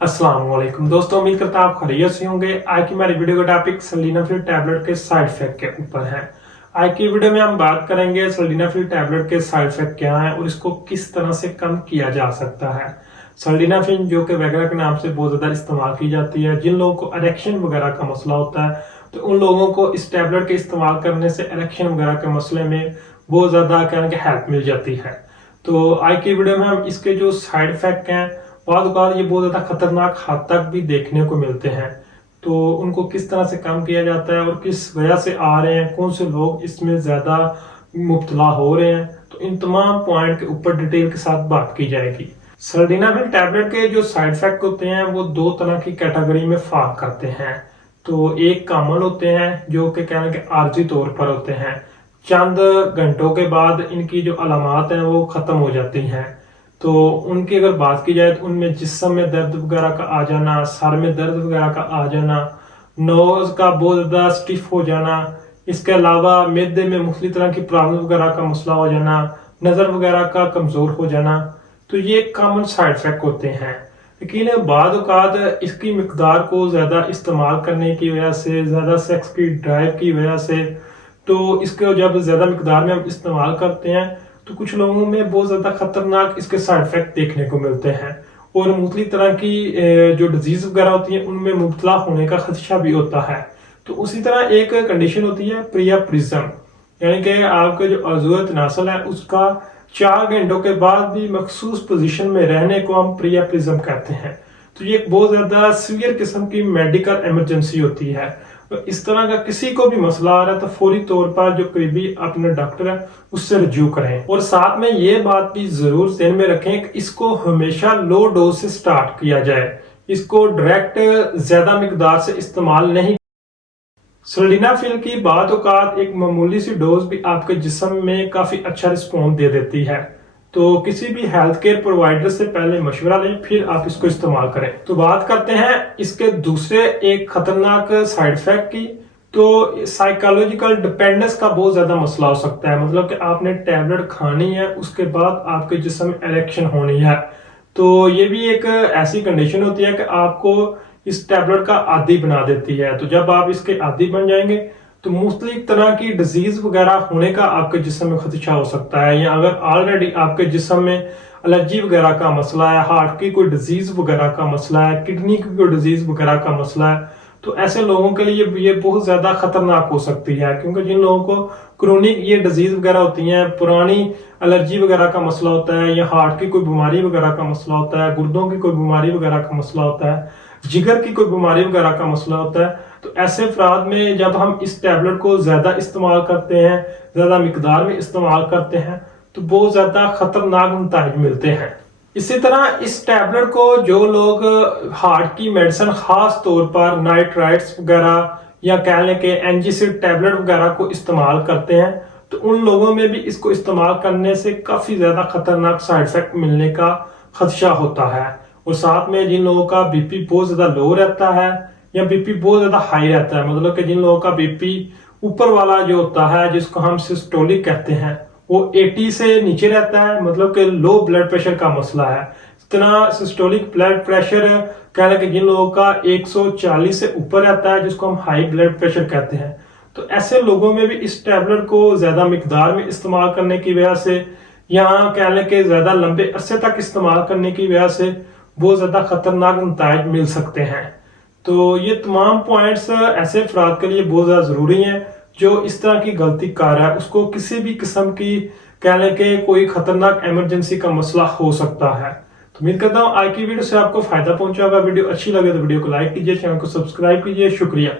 अस्सलाम वालेकुम दोस्तों, उम्मीद करता हूं आप खैरियत से होंगे। आज की हमारी वीडियो का टॉपिक सिल्डेनाफिल टैबलेट के साइड इफेक्ट के ऊपर है। आज की वीडियो में हम बात करेंगे सिल्डेनाफिल टैबलेट के साइड इफेक्ट क्या है और इसको किस तरह से कम किया जा सकता है। सिल्डेनाफिल जो कि वगैरह के नाम से बहुत ज्यादा इस्तेमाल की जाती है। जिन लोगों को इरेक्शन वगैरह का मसला होता है तो उन लोगों को इस टैबलेट के इस्तेमाल करने से इरेक्शन वगैरह के मसले में बहुत ज्यादा कहने की हेल्प मिल जाती है। तो आज की वीडियो में हम इसके जो साइड इफेक्ट हैं बाद ये बहुत ज्यादा खतरनाक हद तक भी देखने को मिलते हैं, तो उनको किस तरह से कम किया जाता है और किस वजह से आ रहे हैं, कौन से लोग इसमें ज्यादा मुब्तला हो रहे हैं, तो इन तमाम पॉइंट के ऊपर डिटेल के साथ बात की जाएगी। सिल्डेनाफिल टैबलेट के जो साइड इफेक्ट होते हैं वो दो तरह की कैटेगरी में फाक करते हैं। तो एक कॉमन होते हैं जो कि कहने के आर्जी तौर पर होते हैं, चंद घंटों के बाद इनकी जो अलामात हैं वो खत्म हो जाती हैं। तो उनकी अगर बात की जाए तो उनमें जिस्म में दर्द वगैरह का आ जाना, सर में दर्द वगैरह का आ जाना, नोज का बहुत ज्यादा स्टिफ हो जाना, इसके अलावा मैदे में मुख्तलिफ तरह की प्रॉब्लम वगैरह का मसला हो जाना, नजर वगैरह का कमजोर हो जाना, तो ये कॉमन साइड इफेक्ट होते हैं। लेकिन बाद औक़ात इसकी मिकदार को ज्यादा इस्तेमाल करने की वजह से, ज्यादा सेक्स की ड्राइव की वजह से, तो इसको जब ज्यादा मिकदार में हम इस्तेमाल करते हैं तो कुछ लोगों में बहुत ज्यादा खतरनाक इसके साइड इफेक्ट देखने को मिलते हैं और मुख्तलिफ तरह की जो डिजीज वगैरह होती है उनमें मुब्तला होने का खदशा भी होता है। तो उसी तरह एक कंडीशन होती है प्रियाप्रिज्म, यानी कि आपका जो अज़ूय तनासल है उसका 4 घंटों के बाद भी मखसूस पोजीशन में रहने को हम प्रियाप्रिज्म कहते हैं। तो ये एक बहुत ज्यादा सीवियर किस्म की मेडिकल इमरजेंसी होती है। तो इस तरह का किसी को भी मसला आ रहा है तो फौरी तौर पर जो करीबी अपने डॉक्टर है उससे रजू करें। और साथ में ये बात भी जरूर ध्यान में रखें कि इसको हमेशा लो डोज से स्टार्ट किया जाए, इसको डायरेक्ट ज्यादा मिकदार से इस्तेमाल नहीं। सिल्डेनाफिल की बाद औक़ात एक मामूली सी डोज भी आपके जिस्म में काफी अच्छा रिस्पॉन्स दे देती है। तो किसी भी हेल्थ केयर प्रोवाइडर से पहले मशवरा लें, फिर आप इसको इस्तेमाल करें। तो बात करते हैं इसके दूसरे एक खतरनाक साइड इफेक्ट की। तो साइकोलॉजिकल डिपेंडेंस का बहुत ज्यादा मसला हो सकता है, मतलब कि आपने टैबलेट खानी है उसके बाद आपके जिस्म में इरेक्शन होनी है। तो ये भी एक ऐसी कंडीशन होती है कि आपको इस टैबलेट का आदी बना देती है। तो जब आप इसके आदी बन जाएंगे तो मुख्तलिफ तरह की डिजीज वगैरह होने का आपके जिस्म में खदशा हो सकता है, या अगर ऑलरेडी आपके जिस्म में एलर्जी वगैरह का मसला है, हार्ट की कोई डिजीज वगैरह का मसला है, किडनी की कोई डिजीज वगैरह का मसला है, तो ऐसे लोगों के लिए ये बहुत ज्यादा खतरनाक हो सकती है। क्योंकि जिन लोगों को क्रोनिक ये डिजीज वगैरह होती हैं, पुरानी एलर्जी वगैरह का मसला होता है, या हार्ट की कोई बीमारी वगैरह का मसला होता है, गुर्दों की कोई बीमारी वगैरह का मसला होता है, जिगर की कोई बीमारी वगैरह का मसला होता है, तो ऐसे अफराद में जब हम इस टैबलेट को ज्यादा इस्तेमाल करते हैं, ज्यादा मिकदार में इस्तेमाल करते हैं, तो बहुत ज्यादा खतरनाक नतीजे मिलते हैं। इसी तरह इस टैबलेट को जो लोग हार्ट की मेडिसिन, खास तौर पर नाइट्राइट्स वगैरह या कह लें कि एनजीसिड टैबलेट वगैरह को इस्तेमाल करते हैं, तो उन लोगों में भी इसको इस्तेमाल करने से काफी ज्यादा खतरनाक साइड इफेक्ट मिलने का खदशा होता है। और साथ में जिन लोगों का बीपी बहुत ज्यादा लो रहता है या बीपी बहुत ज्यादा हाई रहता है, मतलब कि जिन लोगों का बीपी ऊपर वाला जो होता है जिसको हम सिस्टोलिक कहते हैं वो 80 से नीचे रहता है, मतलब कि लो ब्लड प्रेशर का मसला है। इतना सिस्टोलिक ब्लड प्रेशर कहने के जिन लोगों का 140 से ऊपर रहता है जिसको हम हाई ब्लड प्रेशर कहते हैं, तो ऐसे लोगों में भी इस टैबलेट को ज्यादा मिकदार में इस्तेमाल करने की वजह से, यहाँ कहने के ज्यादा लंबे अरसे तक इस्तेमाल करने की वजह से बहुत ज्यादा खतरनाक नतीजे मिल सकते हैं। तो ये तमाम पॉइंट्स ऐसे अफराद के लिए बहुत ज्यादा जरूरी हैं जो इस तरह की गलती कर रहा है, उसको किसी भी किस्म की कह लें कि कोई खतरनाक इमरजेंसी का मसला हो सकता है। तो उम्मीद करता हूँ आज की वीडियो से आपको फायदा पहुंचा होगा। वीडियो अच्छी लगे तो वीडियो को लाइक कीजिए, चैनल को सब्सक्राइब कीजिए। शुक्रिया।